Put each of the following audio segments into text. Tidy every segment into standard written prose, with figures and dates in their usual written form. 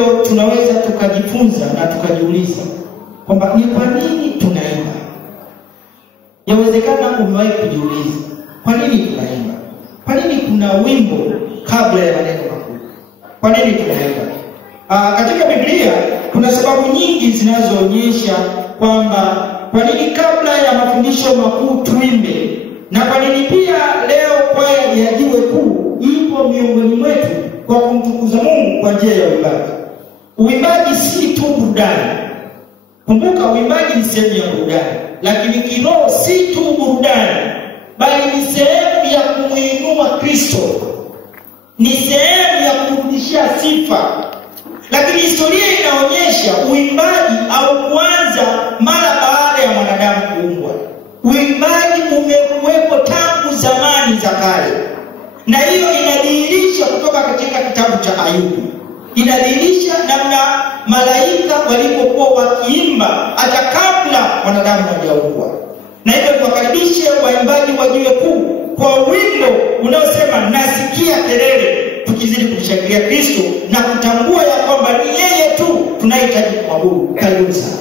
hivyo tunaweza tukajifunza na tukajiuliza kwamba ni kwa nini tunaimba. Yawezekana umewahi kujiuliza kwa nini tunaimba? Kwa nini kuna wimbo kabla ya maneno makuu? Kwa nini tunaimba? Katika Biblia kuna sababu nyingi zinazoonyesha kwamba kwa nini kabla ya mafundisho makuu tuimbe, na kwa nini pia leo kwaya ya Jiwe Kuu ipo miongoni mwetu kwa kumtukuza Mungu kwa njia ya uimbaji. Uimbaji si tu burudani. Kumbuka uimbaji ni sehemu ya burudani, lakini kiroho si tu burudani, bali ni sehemu ya kumuinua Kristo. Ni sehemu ya kurudishia sifa. Lakini historia inaonyesha uimbaji au kuanza mara baada ya mwanadamu kuumbwa. Uimbaji umekuwepo tangu zamani za kale. Na hiyo inadhihirisha kutoka katika kitabu cha Ayubu. Inadhihirisha namna malaika walipokuwa wakiimba hata kabla wanadamu hawajaumbwa. Na hivyo tuwakaribishe waimbaji wa Jiwe Kuu kwa wimbo unaosema nasikia kelele, tukizidi kumshangilia Kristo na kutambua ya kwamba ni yeye tu tunahitaji kumwabudu. Karibu sana.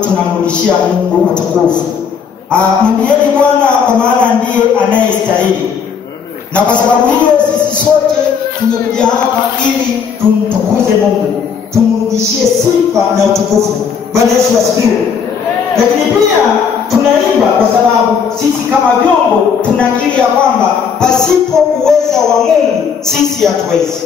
tunamrudishia Mungu utukufu. Mwambieni Bwana kwa maana ndiye anayestahili. Na kwa sababu hiyo sisi sote tumekuja hapa ili tumtukuze Mungu, tumrudishie sifa na utukufu. Bwana Yesu asifiwe. Lakini pia tunaimba kwa sababu sisi kama vyombo tunakiri ya kwamba pasipo uweza wa Mungu sisi hatuwezi.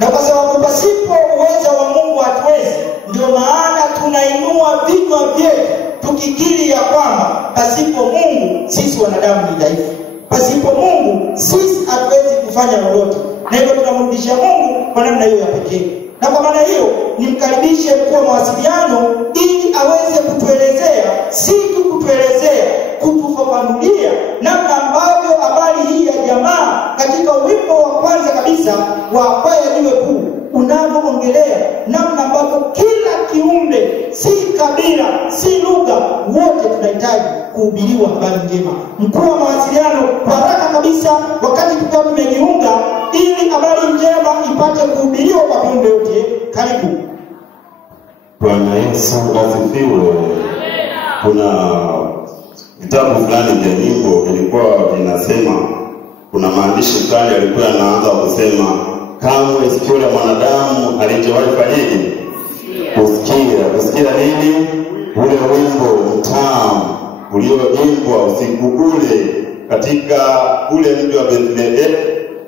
Na kwa sababu pasipo uweza wa Mungu hatuwezi, ndio maana tunainua vinywa vyetu tukikiri ya kwamba pasipo Mungu sisi wanadamu ni dhaifu. Pasipo Mungu sisi hatuwezi kufanya lolote. Na hivyo tunamrudisha Mungu kwa namna hiyo ya pekee. Na kwa maana hiyo nimkaribishe mkuu wa mawasiliano ili aweze kutuelezea, si tu kutuelezea, kutufafanulia namna ambavyo habari hii ya jamaa katika wimbo wa kwanza kabisa wa kwaya Jiwe Kuu unavyoongelea namna ambavyo kila kiumbe, si kabila, si lugha, wote tunahitaji kuhubiriwa habari njema. Mkuu wa mawasiliano, kwa haraka kabisa, wakati tukiwa tumejiunga ili habari njema ipate kuhubiriwa kwa viumbe wote, karibu. Bwana Yesu asifiwe. Kuna vitabu fulani vya nyimbo vilikuwa vinasema, kuna maandishi fulani yalikuwa yanaanza kusema, kamwe sikio la mwanadamu halijawahi fanyaje kusikia nini? Ule wimbo mtamu ulioimbwa usiku ule katika ule mji wa Bethlehem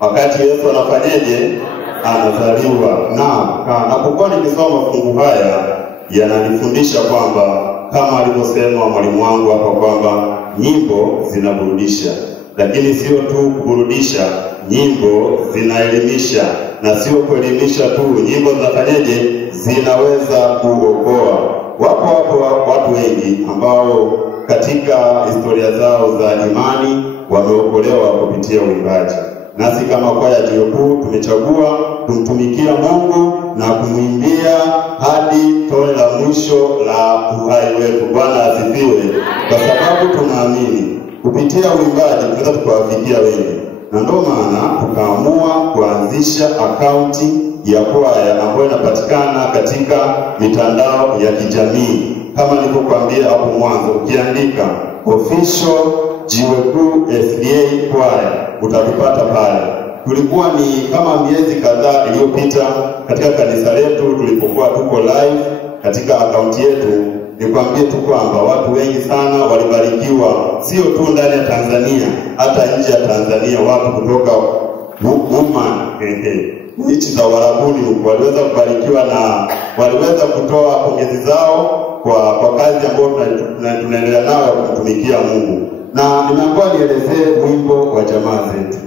wakati Yesu anafanyaje? Anazaliwa. Na kukuwa nikisoma fungu haya yananifundisha kwamba kama alivyosema mwalimu wangu hapa kwamba nyimbo zinaburudisha, lakini sio tu kuburudisha, nyimbo zinaelimisha, na sio kuelimisha tu, nyimbo zinafanyaje? Zinaweza kuokoa. Wapo watu wengi ambao katika historia zao za imani wameokolewa kupitia uimbaji. Nasi kama kwaya Jiwe Kuu tumechagua kumtumikia Mungu na kumwimbia hadi tone la mwisho la uhai wetu. Bwana asifiwe. Kwa sababu tunaamini kupitia uimbaji tunaweza tukawafikia wengi. Na ndio maana tukaamua kuanzisha akaunti ya kwaya ambayo inapatikana katika mitandao ya kijamii. Kama nilivyokuambia hapo mwanzo, ukiandika official Jiwe Kuu SDA kwaya utatupata pale. Tulikuwa ni kama miezi kadhaa iliyopita katika kanisa letu tulipokuwa tuko live katika akaunti yetu, nikwambie tu kwamba watu wengi sana walibarikiwa, sio tu ndani ya Tanzania, hata nje ya Tanzania. Watu kutoka nchi za Uarabuni waliweza kubarikiwa na waliweza kutoa pongezi zao kwa kazi ambayo tunaendelea nayo kumtumikia Mungu. Na nimeambiwa nielezee wimbo wa jamaa zetu.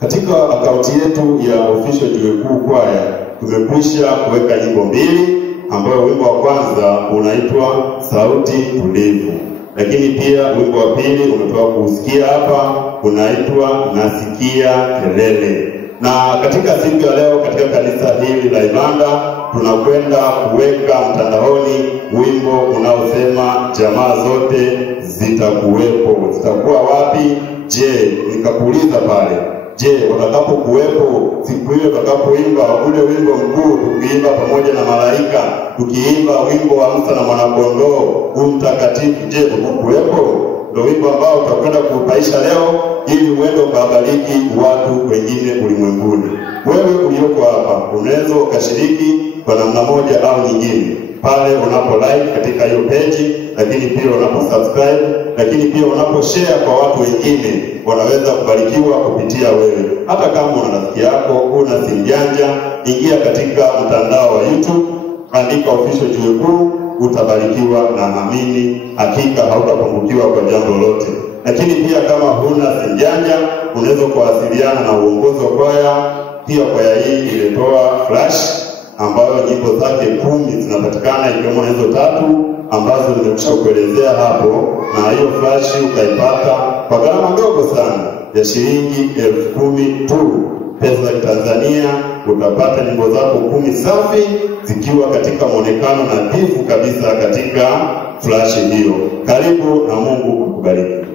Katika akaunti yetu ya official Jiwe Kuu kwaya tumekwisha kuweka nyimbo mbili, ambayo wimbo wa kwanza unaitwa Sauti Tulivu, lakini pia wimbo wa pili umetoka kusikia hapa unaitwa Nasikia Kelele. Na katika siku ya leo katika kanisa hili la Ibanda tunakwenda kuweka mtandaoni wimbo unaosema jamaa zote zitakuwepo. Zitakuwa wapi? Je, nikakuuliza pale, je, watakapokuwepo siku hiyo tutakapoimba ule wimbo mkuu, tukiimba pamoja na malaika, tukiimba wimbo wa Musa na mwanakondoo mtakatifu, je, utakuwepo? Ndio wimbo ambao tutakwenda kuupaisha leo ili uende ukawabariki watu wengine ulimwenguni. Wewe ulioko hapa unaweza ukashiriki kwa namna moja au nyingine pale unapo like katika hiyo page, lakini pia unapo subscribe, lakini pia unapo share kwa watu wengine, wanaweza kubarikiwa kupitia wewe. Hata kama una rafiki yako, una simu janja, ingia katika mtandao wa YouTube, andika official Jiwe Kuu, utabarikiwa na naamini hakika hautapungukiwa kwa jambo lolote. Lakini pia kama huna simu janja, unaweza kuwasiliana na uongozi wa kwaya. Pia kwaya hii ilitoa flash ambayo nyimbo zake 10 zinapatikana, ikiwemo hizo 3 ambazo nimekwisha kuelezea hapo, na hiyo flash utaipata kwa gharama ndogo sana ya shilingi 10,000 tu pesa za Tanzania. Utapata nyimbo zako 10 safi zikiwa katika muonekano nadhifu kabisa katika flash hiyo. Karibu na Mungu akubariki.